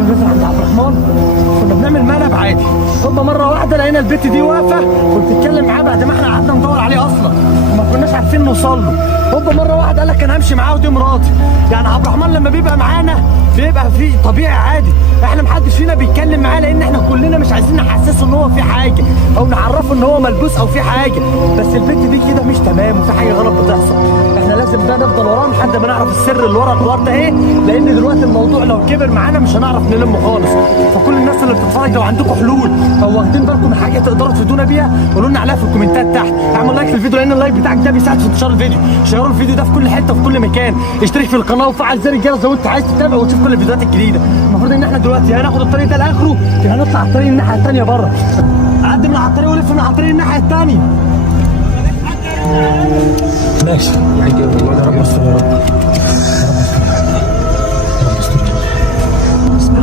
نزل عند عبد الرحمن، كنا بنعمل مقلب عادي. هوبا مره واحده لقينا البت دي واقفه وبتتكلم معاه بعد ما احنا قعدنا ندور عليه اصلا وما كناش عارفين نوصل له. هوبا مره واحده قال لك انا همشي معاه ودي مراتي. يعني عبد الرحمن لما بيبقى معانا بيبقى في طبيعي عادي، احنا محدش فينا بيتكلم معاه لان احنا كلنا مش عايزين نحسسه ان هو في حاجه او نعرفه ان هو ملبوس او في حاجه. بس البت دي كده مش تمام وفي حاجه غلط بتحصل. احنا لازم بقى نفضل وراه لحد ما نعرف السر اللي ورا الحوار ده ايه، لان دلوقتي الموضوع لو كبر معانا مش هنعرف نلمه خالص. فكل الناس اللي بتتفرج لو عندكم حلول او واخدين بالكم من حاجه تقدروا تفيدونا بيها قولوا لنا عليها في الكومنتات تحت. اعمل لايك للفيديو لان اللايك بتاعك ده بيساعد في انتشار الفيديو. شيروا الفيديو ده في كل حته في كل مكان. اشترك في القناه وفعل زر الجرس لو انت عايز تتابع وتشوف كل الفيديوهات الجديده. المفروض ان احنا دلوقتي هناخد الطريق ده لاخره، هنطلع على الطريق الناحيه الثانيه بره. عدي من على الطريق ولف من على الطريق الناحيه الثانيه. ماشي يا رب استر يا رب.